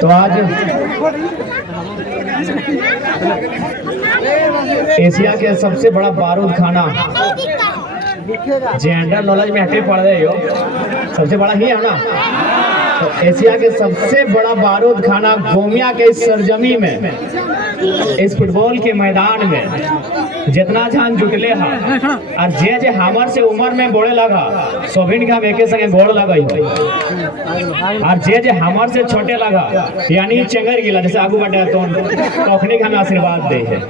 तो आज एशिया के सबसे बड़ा बारूद खाना जनरल नॉलेज में हटे पड़ रहे हो, सबसे बड़ा ही है ना। तो एशिया के सबसे बड़ा बारूद खाना गोमिया के इस सरजमी में, इस फुटबॉल के मैदान में जितना जान जुटले हा और जे जे हमर से उम्र में बोले लगा सोभिन के हम एके संगे गोड़ लगई हो, और जे जे हमर से छोटे लगा यानी चंगर गिला जैसे आगू बढ़े तो कखनी के हमें आशीर्वाद दे है।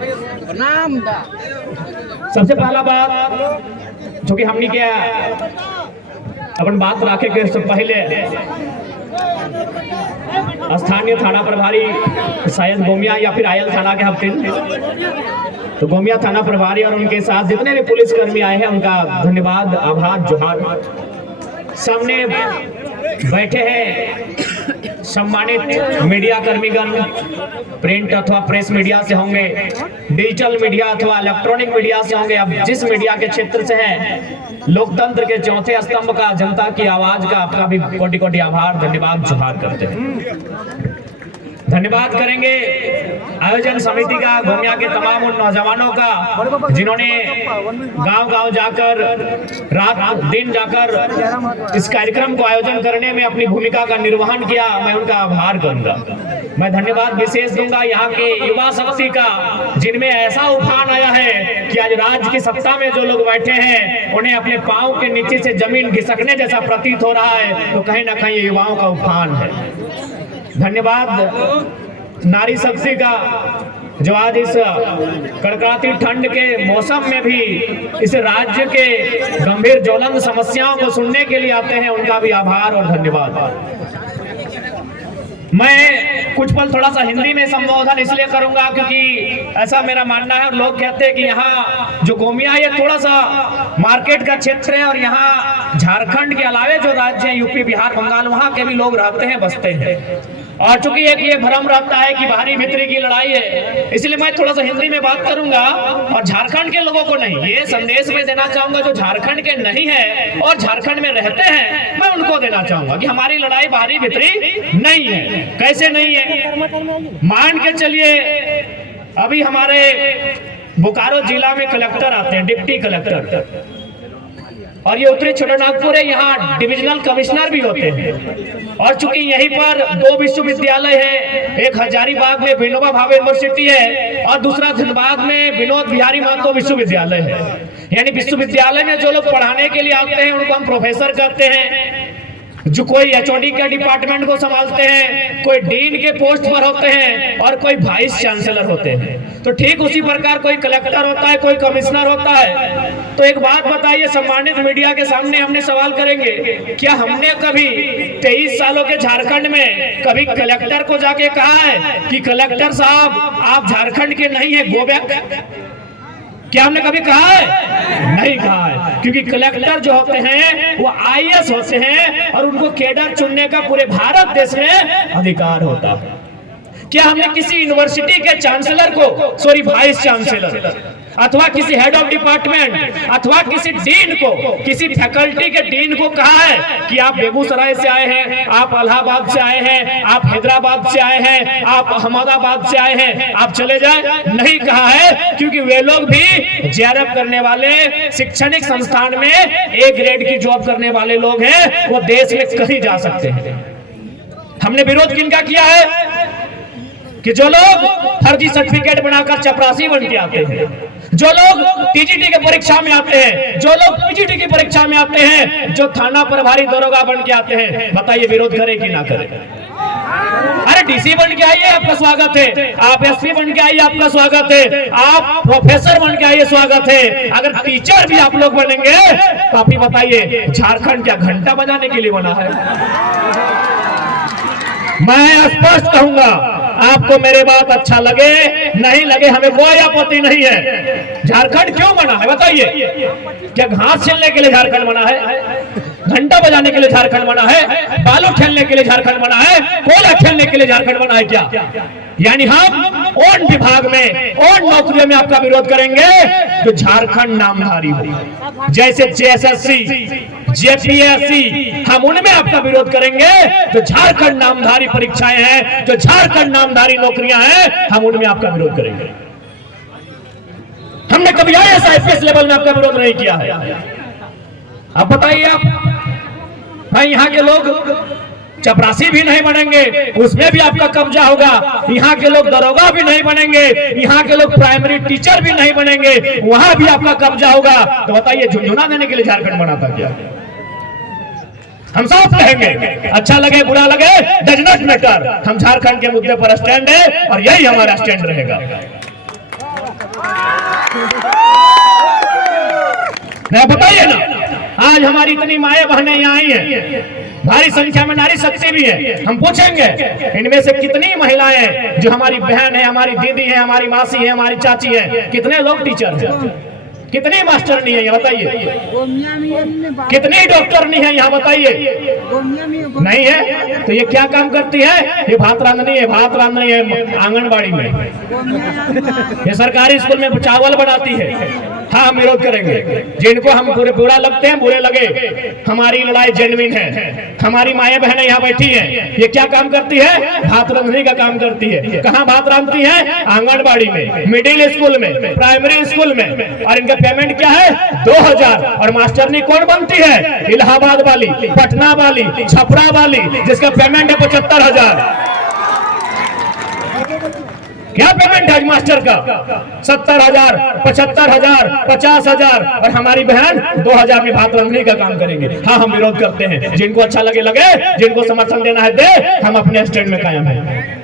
सबसे पहला बात जो कि हमने क्या अपन बात रखे के से पहले स्थानीय थाना प्रभारी शायद गोमिया या फिर आयल थाना के हफ्ते, तो गोमिया थाना प्रभारी और उनके साथ जितने भी पुलिसकर्मी आए हैं उनका धन्यवाद, आभार, जोहार। सामने बैठे हैं सम्मानित मीडिया कर्मीगण, प्रिंट अथवा प्रेस मीडिया से होंगे, डिजिटल मीडिया अथवा इलेक्ट्रॉनिक मीडिया से होंगे। अब जिस मीडिया के क्षेत्र से हैं, लोकतंत्र के चौथे स्तंभ का, जनता की आवाज का आपका भी कोटि कोटि आभार, धन्यवाद, जोहार करते हैं। धन्यवाद करेंगे आयोजन समिति का, गोमिया के तमाम उन नौजवानों का जिन्होंने गांव-गांव जाकर, रात दिन जाकर इस कार्यक्रम को आयोजन करने में अपनी भूमिका का निर्वहन किया। मैं उनका आभार करूंगा। मैं धन्यवाद विशेष दूंगा यहाँ के युवा शक्ति का, जिनमें ऐसा उफान आया है कि आज राज्य की सत्ता में जो लोग बैठे हैं उन्हें अपने पांव के नीचे से जमीन घिसकने जैसा प्रतीत हो रहा है। तो कहीं ना कहीं ये युवाओं का उफान है। धन्यवाद नारी शक्ति का, जो आज इस कड़कड़ाती ठंड के मौसम में भी इस राज्य के गंभीर ज्वलंत समस्याओं को सुनने के लिए आते हैं, उनका भी आभार और धन्यवाद। मैं कुछ पल थोड़ा सा हिंदी में संबोधन इसलिए करूंगा क्योंकि ऐसा मेरा मानना है, और लोग कहते हैं कि यहाँ जो गोमिया है ये थोड़ा सा मार्केट का क्षेत्र है, और यहाँ झारखंड के अलावे जो राज्य है यूपी, बिहार, बंगाल, वहाँ के भी लोग रहते हैं, बसते हैं। और चूंकि एक ये भ्रम रहता है कि बाहरी भीतरी की लड़ाई है, इसलिए मैं थोड़ा सा हिंदी में बात करूंगा और झारखंड के लोगों को नहीं, ये संदेश में देना चाहूंगा जो झारखंड के नहीं है और झारखंड में रहते हैं, मैं उनको देना चाहूंगा कि हमारी लड़ाई बाहरी भीतरी नहीं है। कैसे नहीं है? मान के चलिए अभी हमारे बोकारो जिला में कलेक्टर आते हैं, डिप्टी कलेक्टर, और ये उत्तरी छोटानागपुर है, यहाँ डिविजनल कमिश्नर भी होते हैं। और चूंकि यहीं पर दो विश्वविद्यालय है, एक हजारीबाग में विनोबा भावे यूनिवर्सिटी है और दूसरा धनबाद में विनोद बिहारी महतो विश्वविद्यालय है। यानी विश्वविद्यालय में जो लोग पढ़ाने के लिए आते हैं उनको हम प्रोफेसर कहते हैं, जो कोई एचओडी के डिपार्टमेंट को संभालते हैं, कोई डीन के पोस्ट पर होते हैं और कोई वाइस चांसलर होते हैं। तो ठीक उसी प्रकार कोई कलेक्टर होता है, कोई कमिश्नर होता है। तो एक बात बताइए, सम्मानित मीडिया के सामने हमने सवाल करेंगे, क्या हमने कभी 23 सालों के झारखंड में कभी कलेक्टर को जाके कहा है कि कलेक्टर साहब आप झारखंड के नहीं है, गो बैक? क्या हमने कभी कहा है? नहीं कहा है, क्योंकि कलेक्टर जो होते हैं वो आईएएस होते हैं और उनको कैडर चुनने का पूरे भारत देश में अधिकार होता है। क्या हमने किसी यूनिवर्सिटी के चांसलर को, सॉरी वाइस चांसलर अथवा किसी हेड ऑफ डिपार्टमेंट अथवा किसी डीन को, किसी फैकल्टी के डीन को कहा है कि आप बेगूसराय से आए हैं, आप इलाहाबाद से आए हैं, आप हैदराबाद से आए हैं, आप अहमदाबाद से आए हैं, आप चले जाए? नहीं कहा है, क्योंकि वे लोग भी जेआरएफ करने वाले, शैक्षणिक संस्थान में ए ग्रेड की जॉब करने वाले लोग हैं, वो देश में कहीं जा सकते हैं। हमने विरोध किनका किया है कि जो लोग फर्जी सर्टिफिकेट बनाकर चपरासी बन के आते हैं, जो लोग टीजीटी की परीक्षा में आते हैं, जो लोग पीजीटी की परीक्षा में आते हैं, जो थाना प्रभारी दरोगा बन के आते हैं, बताइए विरोध करे कि ना करे? अरे डीसी बन के आइए, आपका स्वागत है। आप एसपी बन के आइए, आपका स्वागत है। आप प्रोफेसर बन के आइए, स्वागत है। अगर टीचर भी आप लोग बनेंगे तो आप ही बताइए झारखंड क्या घंटा बजाने के लिए बना है? मैं स्पष्ट कहूंगा, आपको मेरे बात अच्छा लगे नहीं लगे, हमें कोई आपत्ति नहीं है। झारखंड क्यों बना है बताइए? क्या घास छीलने के लिए झारखंड बना है? घंटा बजाने के लिए झारखंड बना है? बालू खेलने के लिए झारखंड बना है? कोयला खेलने के लिए झारखंड बना है? क्या यानी हम उन विभाग में उन नौकरियों में आपका विरोध करेंगे जो झारखंड नामधारी हो, जैसे जेएसएससी, जेपीएससी, हम उनमें आपका विरोध करेंगे। जो झारखंड नामधारी परीक्षाएं हैं, जो झारखंड नामधारी नौकरियां हैं, हम उनमें आपका विरोध करेंगे। हमने कभी IAS लेवल में आपका विरोध नहीं किया है। अब बताइए आप, भाई यहाँ के लोग चपरासी भी नहीं बनेंगे, उसमें भी आपका कब्जा होगा। यहाँ के लोग दरोगा भी नहीं बनेंगे, यहाँ के लोग प्राइमरी टीचर भी नहीं बनेंगे, वहां भी आपका कब्जा होगा। तो बताइए झुंझुना देने के लिए झारखंड बना था क्या? हम साफ कहेंगे, अच्छा लगे बुरा लगे डज नॉट मैटर, हम झारखंड के मुद्दे पर स्टैंड है और यही हमारा स्टैंड रहेगा। बताइए ना, आज हमारी इतनी माए बहनें यहाँ आई हैं, भारी संख्या में नारी शक्ति भी है। हम पूछेंगे इनमें से कितनी महिलाएं जो हमारी बहन है, हमारी दीदी है, हमारी मासी है, हमारी चाची है, कितने लोग टीचर हैं, कितनी मास्टर नहीं है यहाँ बताइए, कितनी डॉक्टर नहीं है यहाँ बताइए, नहीं है। तो ये क्या काम करती है? ये भात रांधनी है, भात रांधनी है आंगनबाड़ी में, ये सरकारी स्कूल में चावल बनाती है। हाँ, हम विरोध करेंगे। जिनको हम बुरा लगते हैं बुरे लगे, हमारी लड़ाई जेन्युइन है। हमारी माएं बहनें यहाँ बैठी हैं, ये क्या काम करती है? भात रांधने का काम करती है। कहाँ भात रांधती है? आंगनबाड़ी में, मिडिल स्कूल में, प्राइमरी स्कूल में। और इनका पेमेंट क्या है? 2000। और मास्टरनी कौन बनती है? इलाहाबाद वाली, पटना वाली, छपरा वाली, जिसका पेमेंट है 75,000। क्या पेमेंट है मास्टर का? 70,000, 75,000, 50,000। और हमारी बहन 2000 में भात रांधने का काम करेंगे। हाँ, हम विरोध करते हैं। जिनको अच्छा लगे लगे, जिनको समर्थन देना है दे, हम अपने स्टैंड में कायम हैं।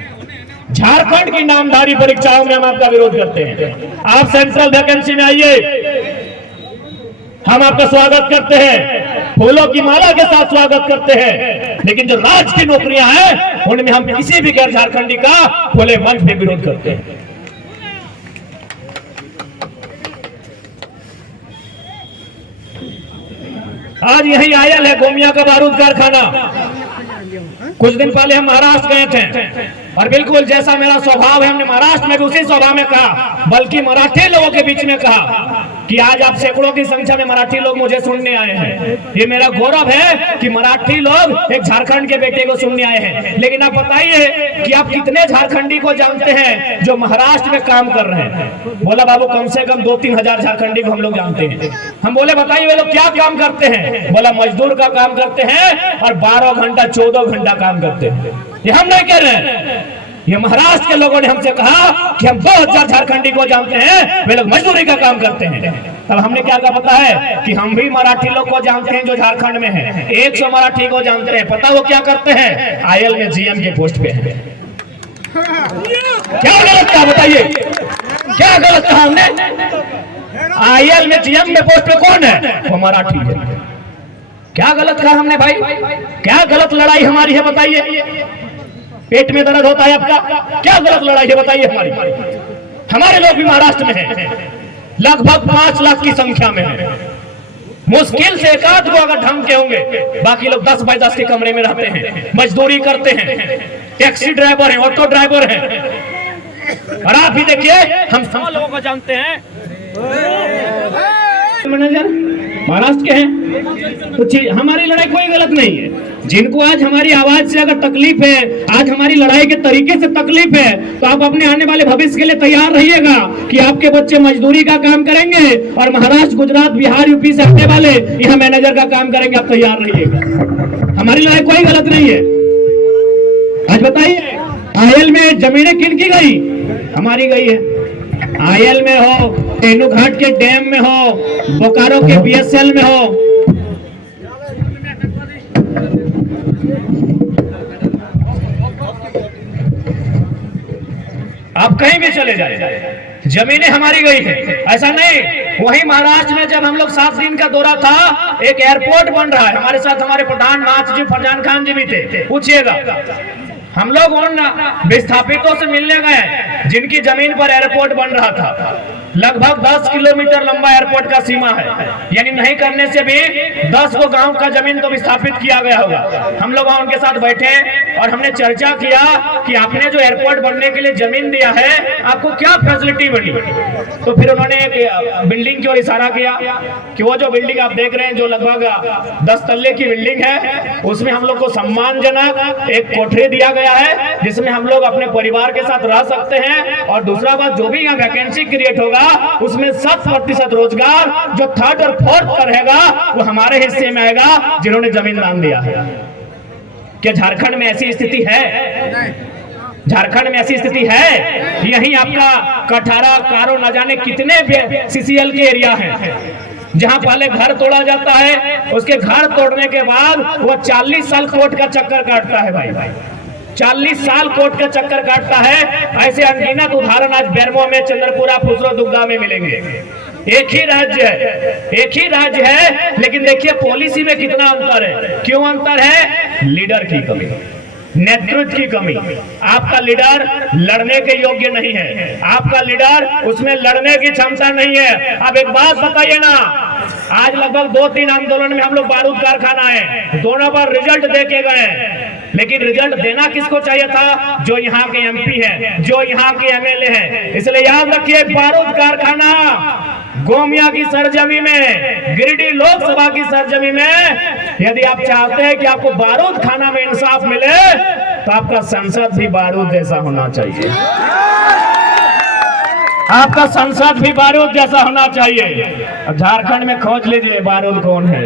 झारखंड की नामधारी परीक्षाओं में हम आपका विरोध करते हैं। आप सेंट्रल वैकेंसी में आइए, हम आपका स्वागत करते हैं, फूलों की माला के साथ स्वागत करते हैं। लेकिन जो राज्य की नौकरियां हैं उनमें हम किसी भी गैर झारखंडी का खुले मंच में विरोध करते हैं। आज यही आयल है गोमिया का बारूद कारखाना। कुछ दिन पहले हम महाराष्ट्र गए थे और बिल्कुल जैसा मेरा स्वभाव है, हमने महाराष्ट्र में भी उसी स्वभाव में कहा, बल्कि मराठी लोगों के बीच में कहा कि आज आप सैकड़ों की संख्या में मराठी लोग मुझे सुनने आए हैं। ये मेरा गौरव है कि मराठी लोग एक झारखंड के बेटे को सुनने आए हैं। लेकिन आप बताइए कि आप कितने झारखंडी को जानते हैं जो महाराष्ट्र में काम कर रहे हैं? बोला बाबू कम से कम 2-3 हजार झारखंडी को हम लोग जानते हैं। हम बोले बताइए वे लोग क्या काम करते हैं? बोला मजदूर का काम करते हैं और 12 घंटा 14 घंटा काम करते हैं। ये हम नहीं कह रहे हैं, ये महाराष्ट्र के लोगों ने हमसे कहा कि हम 2000 झारखंडी को जानते हैं, वे लोग मजदूरी का काम करते हैं। तब हमने क्या कहा पता है कि हम भी मराठी लोग को जानते हैं जो झारखंड में है, 100 मराठी को जानते हैं। पता वो क्या करते हैं? आयल में GM के पोस्ट पे है। क्या गलत कहा बताइए, क्या गलत कहा हमने? आयल में GM के पोस्ट पे कौन है? वो मराठी है। क्या गलत कहा हमने भाई? क्या गलत लड़ाई हमारी है बताइए? पेट में दर्द होता है आपका, क्या गलत लड़ाई है बताइए हमारी? हमारे लोग भी महाराष्ट्र में हैं, लगभग 5 लाख की संख्या में है। मुश्किल से एक आध को अगर ढंग के होंगे, बाकी लोग 10 बाय 10 के कमरे में रहते हैं, मजदूरी करते हैं, टैक्सी ड्राइवर हैं, ऑटो ड्राइवर हैं। और आप भी देखिए, हम सब लोगों को जानते हैं, मैनेजर महाराष्ट्र के हैं। तो हमारी लड़ाई कोई गलत नहीं है। जिनको आज हमारी आवाज से अगर तकलीफ है, आज हमारी लड़ाई के तरीके से तकलीफ है, तो आप अपने आने वाले भविष्य के लिए तैयार रहिएगा कि आपके बच्चे मजदूरी का काम करेंगे और महाराष्ट्र, गुजरात, बिहार, यूपी से आने वाले यहाँ मैनेजर का काम करेंगे। आप तैयार रहिएगा, हमारी लड़ाई कोई गलत नहीं है। आज बताइए, आयल में जमीनें किन की गई? हमारी गई है। आयल में हो, तेनुघाट के डैम में हो, बोकारो के BSL में हो, आप कहीं भी चले जाए, जमीनें हमारी गई है। ऐसा नहीं, वही महाराष्ट्र में जब हम लोग 7 दिन का दौरा था, एक एयरपोर्ट बन रहा है। हमारे साथ हमारे प्रधान महासचिव जी फरजान खान जी भी थे। पूछिएगा, हम लोग उन विस्थापितों से मिलने गए जिनकी जमीन पर एयरपोर्ट बन रहा था। लगभग 10 किलोमीटर लंबा एयरपोर्ट का सीमा है, यानी नहीं करने से भी 10 को गांव का जमीन तो विस्थापित किया गया होगा। हम लोग वहां उनके साथ बैठे और हमने चर्चा किया कि आपने जो एयरपोर्ट बनने के लिए जमीन दिया है, आपको क्या फैसिलिटी बनी। तो फिर उन्होंने एक बिल्डिंग की ओर इशारा किया कि वो जो बिल्डिंग आप देख रहे हैं, जो लगभग 10 तल्ले की बिल्डिंग है, उसमें हम लोग को सम्मानजनक एक कोठरी दिया गया है, जिसमें हम लोग अपने परिवार के साथ रह सकते हैं। और दूसरा बात, जो भी यहाँ वैकेंसी क्रिएट होगा उसमें 7% रोजगार जो 3rd और 4th का रहेगा वो हमारे हिस्से में आएगा, जिन्होंने जमीन दान दिया है। क्या झारखंड में ऐसी स्थिति है? झारखंड में ऐसी स्थिति है? यही आपका कठारा, कारो, न जाने कितने CCL के एरिया हैं जहां पहले घर तोड़ा जाता है, उसके घर तोड़ने के बाद वो 40 साल कोर्ट का चक्कर काटता है। भाई 40 साल कोर्ट का चक्कर काटता है। ऐसे अनगिनत उदाहरण आज बेरमो में, चंद्रपुरा, फुसरो, दुग्गा में मिलेंगे। एक ही राज्य है, लेकिन देखिए पॉलिसी में कितना अंतर है। क्यों अंतर है? लीडर की कमी, नेतृत्व की कमी। आपका लीडर लड़ने के योग्य नहीं है, आपका लीडर उसमें लड़ने की क्षमता नहीं है। अब एक बात बताइए ना, आज लगभग 2-3 आंदोलन में हम लोग बारूद कारखाना है, दोनों पर रिजल्ट दे के गए, लेकिन रिजल्ट देना किसको चाहिए था? जो यहाँ के MP हैं, जो यहाँ के MLA हैं। इसलिए याद रखिए, बारूद कारखाना गोमिया की सरजमी में, गिरिडीह लोकसभा की सरजमी में, यदि आप चाहते हैं कि आपको बारूद खाना में इंसाफ मिले, तो आपका संसद भी बारूद जैसा होना चाहिए। आपका संसद भी बारूद जैसा होना चाहिए। अब झारखंड में खोज लीजिए बारूद कौन है।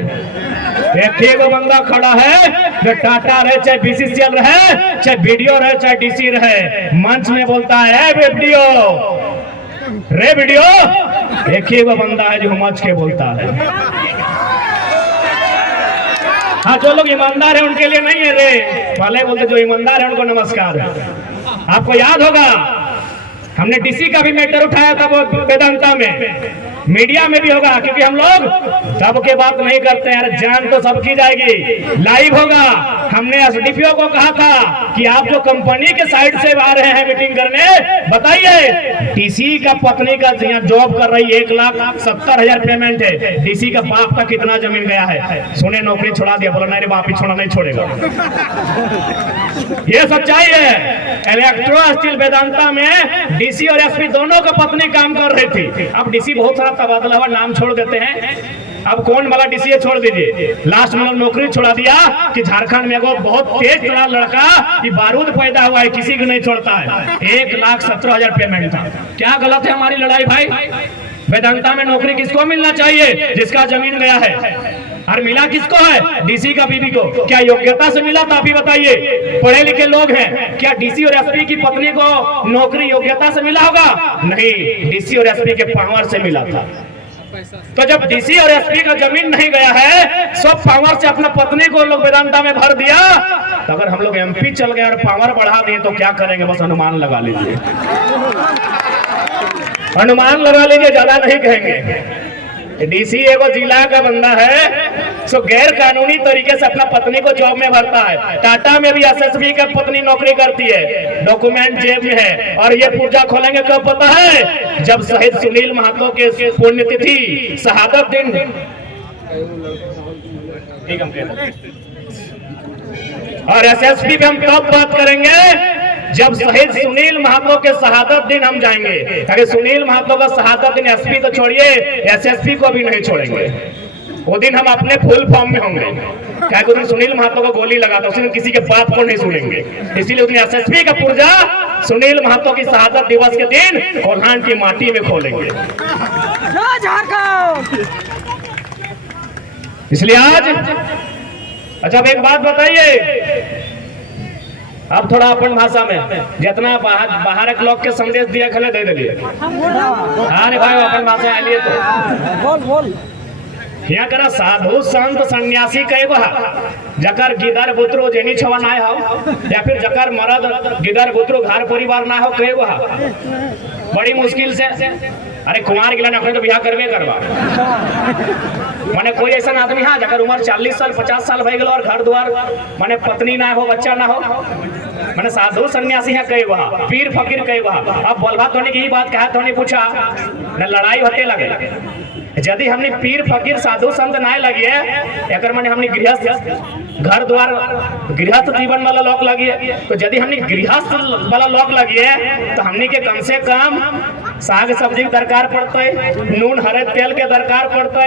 एक बंदा खड़ा है जो टाटा रहे, चाहे BCCL रहे, चाहे BDO रहे, चाहे DC रहे, मंच में बोलता है रे वीडियो। एक ही वो बंदा है जो मच के बोलता है। हाँ, जो लोग ईमानदार है उनके लिए नहीं है रे, पहले बोलते जो ईमानदार है उनको नमस्कार है। आपको याद होगा हमने DC का भी मैटर उठाया था वो वेदांता में, मीडिया में भी होगा, क्योंकि हम लोग सबके बात नहीं करते हैं। जान तो सबकी जाएगी, लाइव होगा। हमने SDPO को कहा था कि आप जो कंपनी के साइड से आ रहे हैं मीटिंग करने, बताइए DC का पत्नी का यहाँ जॉब कर रही 1,70,000 पेमेंट है, DC का बाप का कितना जमीन गया है? सुने नौकरी छोड़ा दिया, बोला नहीं रे बाप ही छोड़ा नहीं छोड़ेगा। ये सच्चाई है। इलेक्ट्रो स्टील वेदांता में DC और SP दोनों का पत्नी काम कर रही थी। अब DC बहुत सारा तबादला हुआ, नाम छोड़ देते हैं। अब कौन वाला DC है छोड़ दीजिए, लास्ट में नौकरी छोड़ा दिया कि झारखंड में एगो बहुत तेज लड़का कि बारूद पैदा हुआ है, किसी को नहीं छोड़ता है। 1,17,000 पेमेंट था। क्या गलत है हमारी लड़ाई भाई? वेदांता में नौकरी किसको मिलना चाहिए? जिसका जमीन गया है। और मिला किसको है? DC का बीबी को। क्या योग्यता से मिला था? आप ही बताइए, पढ़े लिखे लोग हैं, क्या DC और SP की पत्नी को नौकरी योग्यता से मिला होगा? नहीं, DC और SP के पावर से मिला था। तो जब DC और SP का जमीन नहीं गया है, सब पावर से अपना पत्नी को लोग वेदांता में भर दिया, तो अगर हम लोग MP चल गए और पावर बढ़ा दिए तो क्या करेंगे? बस अनुमान लगा लीजिए, अनुमान लगा लीजिए, ज्यादा नहीं कहेंगे। DC एगो जिला का बंदा है, सो गैर कानूनी तरीके से अपना पत्नी को जॉब में भरता है। टाटा में भी SSB का पत्नी नौकरी करती है, डॉक्यूमेंट जेब में है। और ये पूजा खोलेंगे कब पता है? जब शहीद सुनील महतो के पुण्यतिथि, शहादत दिन। और SSB पे हम कब बात करेंगे? जब शहीद सुनील महतो के शहादत दिन हम जाएंगे। अगर सुनील महतो का शहादत दिन SP तो छोड़िए, SSB को भी नहीं छोड़ेंगे। वो दिन हम अपने फुल फॉर्म में होंगे। क्या उस दिन सुनील महतो को गोली लगा था, उस दिन किसी के बात को नहीं सुनेंगे। इसीलिए उस दिन SSB का पुर्जा सुनील महतो की शहादत दिवस के दिन कोल्हान की माटी में खोलेंगे। इसलिए आज अच्छा एक बात बताइए, अब थोड़ा अपन भाषा में जितना बाहर के लोग के संदेश दिया खले दे दिए। हाँ रे भाई, अपन भाषा आ लिए तो बोल। यहाँ करा साधु संत सन्यासी कई गो जकर गिदर बुतरो जेनी छवा ना हो, या फिर जकर मरद गिदर बुतरो घर परिवार ना हो, कई गो बड़ी मुश्किल से। अरे कुमार गिला ने तो बिहार करवे करवा। माने कोई ऐसा आदमी है जगह उम्र 40 साल 50 साल भई गेलो और घर द्वार माने पत्नी ना हो बच्चा ना हो, माने साधु सन्यासी है कई वहा, पीर फकीर कई वहा। अब बोलबा तो की बात कहा तो पूछा न लड़ाई होते लगे। यदि हमने पीर फकीर साधु संत ना लगिए एक माने हमने गृहस्थ घर द्वार गृहस्थ जीवन वाला लोग लगिए, तो यदि हमने गृहस्थ वाला लोग लगिए तो हमने के कम से कम साग सब्जी के दरकार पड़ता है, नून हरे तेल के दरकार पड़ता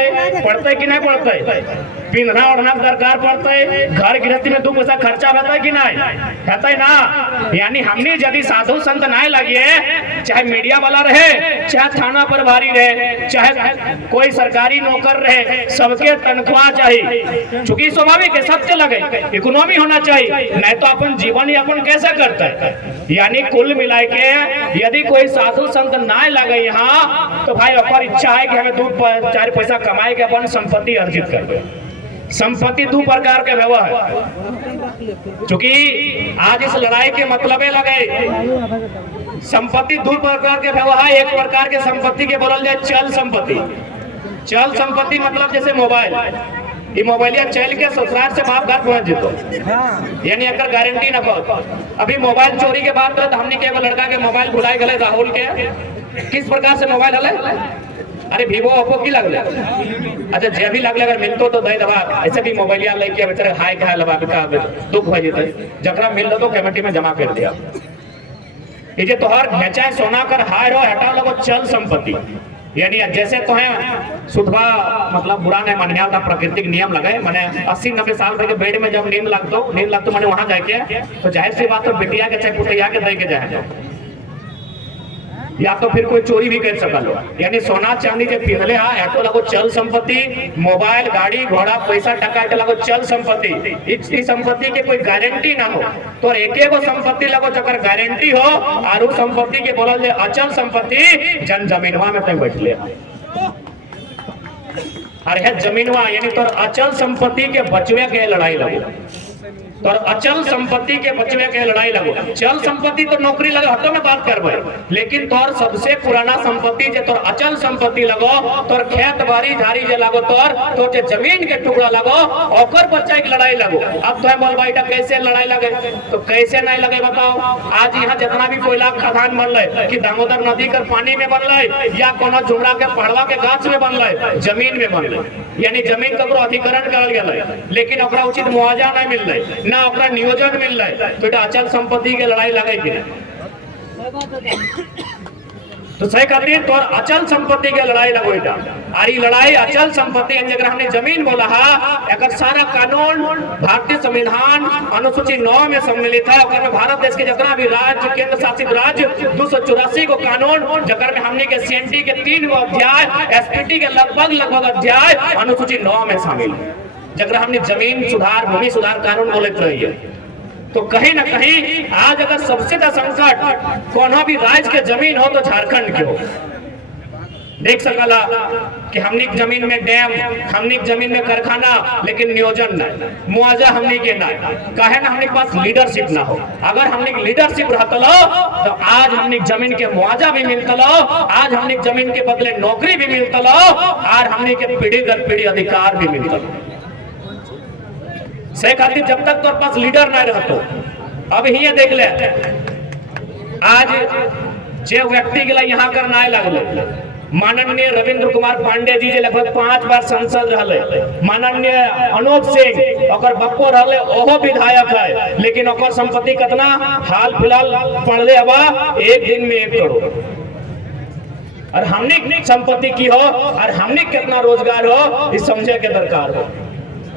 है कि नहीं पड़ता है, पिंधना ओढ़ना के दरकार पड़ता है, घर गृहस्थी में 2 पैसा खर्चा होता है कि नहीं होता है ना। यानी हमने यदि साधु संत ना लगिए, चाहे मीडिया वाला रहे, चाहे थाना प्रभारी रहे, चाहे कोई सरकारी नौकर रहे, सबके तनख्वाह चाहिए, चूंकि स्वाभाविक है सबके लगे, इकोनॉमी होना चाहिए, नहीं तो अपन जीवन यापन कैसे करते है। यानी कुल मिला के यदि कोई साधु संत ना लगे यहाँ तो भाई अपन इच्छा है कि हमें 2-4 पैसा कमाए के अपन संपत्ति अर्जित कर। संपत्ति 2 प्रकार के व्यवहार है, क्योंकि आज इस लड़ाई के मतलब लगे संपत्ति 2 प्रकार के व्यवहार। एक प्रकार के संपत्ति के बोलल जाए चल संपत्ति। चल संपत्ति मतलब जैसे मोबाइल, ये मोबाइलिया चल के ससुराल से बाप घर पहुंच जेतो, यानी एक गारंटी न पाओ। अभी मोबाइल चोरी के बाद तो हमने के एगो लड़का के मोबाइल भुलाई गए राहुल के, किस प्रकार से मोबाइल हले, अरे वीवो ओप्पो की लगले, अच्छा जे भी लगले अगर मिलतो तो दे दबा, ऐसे भी मोबाइलिया लेके बेचारे हाय कहा लबा का दुख हो जेते, जकरा मिल तो कमेटी में जमा कर दिया। ये जे तोहर बेचाए सोना कर हाय रो हटा लगो चल संपत्ति, यानी जैसे तो है सुधवा मतलब बुरा नहीं मानिया था, प्राकृतिक नियम लगे मैंने 80-90 साल के बेड में जब नींद लगतो मैंने वहां जाके तो जाहिर सी बात तो बिटिया के चाहे पुटिया के दे के जाए, या तो फिर कोई चोरी भी कर सकल हो। यानी सोना चांदी के पिघले तो लगो चल संपत्ति, मोबाइल गाड़ी घोड़ा पैसा टका के लगो चल संपत्ति। इस संपत्ति के कोई गारंटी ना हो तो एक संपत्ति लगो जकर गारंटी हो, और उस संपत्ति के बोलल अचल संपत्ति जन जमीनवा में बैठले, अरे जमीनवा यानी तोर अचल संपत्ति के बचवे के लड़ाई लगो, तोर अचल संपत्ति के बचवे के लड़ाई लगो। चल संपत्ति तो नौकरी लगे हटो में बात करबे, लेकिन तोर सबसे पुराना संपत्ति जे तोर अचल संपत्ति लगो, तोर खेत बाड़ी झाड़ी जे लगो, तोर जे जमीन के टुकड़ा लगो, ओकर बच्चा के लड़ाई लगो। अब तो बोल भाई कैसे लड़ाई लगे, तो कैसे नहीं लगे बताओ। आज यहाँ जितना भी कोयला खदान बनले कि दामोदर नदी कर पानी में बनले या कोनो झुमरा के पहाड़वा के गाछ में बनले, जमीन में बनले, यानी जमीन ककरो अधिकरण करल गेले, लेकिन ओकरा उचित मुआवजा नहीं मिलले ना ओकरा नियोजन मिल रहा है, तो এটা अचल संपत्ति के लड़ाई लगे कि तो सही कहती है तो अचल संपत्ति के लड़ाई लगो इटा। और ये लड़ाई अचल संपत्ति जगह हमने जमीन बोला है, एक सारा कानून भारतीय संविधान अनुसूची 9 में सम्मिलित है। और भारत देश के जितना भी राज्य केंद्र शासित राज्य 284 को कानून, जगह में हमने के सीएनटी के 3 अध्याय, एसपीटी के लगभग अध्याय अनुसूची 9 में शामिल है, जगह हमने जमीन सुधार भूमि सुधार कानून बोलते रही है। तो कहीं ना कहीं आज अगर सबसे ज्यादा संकट कोनो भी राज्य के जमीन हो तो झारखंड के हो। देख सकला कि हमनी जमीन में डैम, हमनी जमीन में कारखाना, लेकिन नियोजन नहीं, मुआवजा हमनी के नहीं, काहे ना हमनी के पास लीडरशिप ना हो। अगर हमनी की लीडरशिप रहतलो तो आज हमनी जमीन के मुआवजा भी मिलतलो, आज हमनी जमीन के बदले नौकरी भी मिलतलो, और हमनी के पीढ़ी दर पीढ़ी अधिकार भी मिलतलो। से खातिर जब तक तोर पास लीडर नहीं रहतो, अब ही देख ले आज जे व्यक्ति के लिए यहाँ करना लगले, माननीय रविंद्र कुमार पांडे जी जे लगभग 5 बार सांसद रहले, माननीय अनूप सिंह ओकर बप्पो रहले ओहो विधायक है, लेकिन ओकर संपत्ति कितना हाल फिलहाल पढ़ले हवा 1 दिन में 1 करोड़। और हमनी संपत्ति की हो और हमनी कितना रोजगार हो इस समझे के दरकार हो।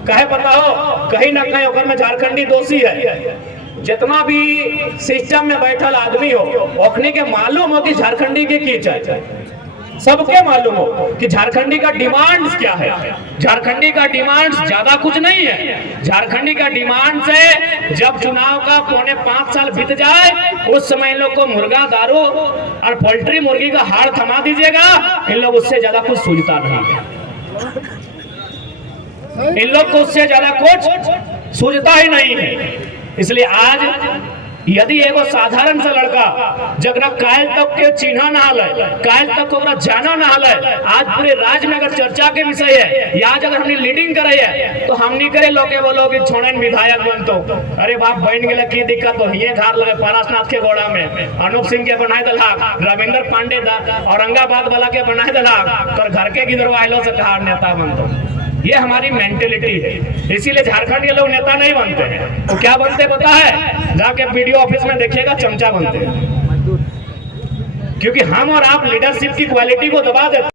कहे पता हो कहीं ना कहीं ओकर में झारखंडी दोषी है। जितना भी सिस्टम में बैठल आदमी हो ओखने के मालूम हो कि झारखंडी के की चाहिए, सबके मालूम हो कि झारखंडी का डिमांड्स क्या है। झारखंडी का डिमांड्स ज्यादा कुछ नहीं है। झारखंडी का डिमांड से जब चुनाव का 4.5 साल बीत जाए उस समय इन लोग को मुर्गा दारू और पोल्ट्री मुर्गी का हाड़ थमा दीजिएगा, इन लोग उससे ज्यादा कुछ सूझता नहीं है। इन लोग को उससे ज्यादा कुछ सूझता ही नहीं है। इसलिए आज यदि एगो साधारण सा लड़का जगरा कायल तक के चिन्हा ना हल कायल तक को जाना ना हल आज पूरे राज्य में अगर चर्चा के विषय है या अगर हमने लीडिंग करे है तो हमनी करे लोग बोलो कि छोड़न विधायक बन तो अरे बाप बन गए की दिक्कत तो हिये घर लगे पारसनाथ के घोड़ा में अनूप सिंह के बनाए दलाक रविंद्र पांडे औरंगाबाद वाला के बनाए दलाक और घर के गिदरवाइलों से कहा नेता बन तो ये हमारी मेंटेलिटी है। इसीलिए झारखंड के लोग नेता नहीं बनते हैं तो क्या बनते पता है, जाके वीडियो ऑफिस में देखिएगा चमचा बनते हैं, क्योंकि हम और आप लीडरशिप की क्वालिटी को दबा देते हैं।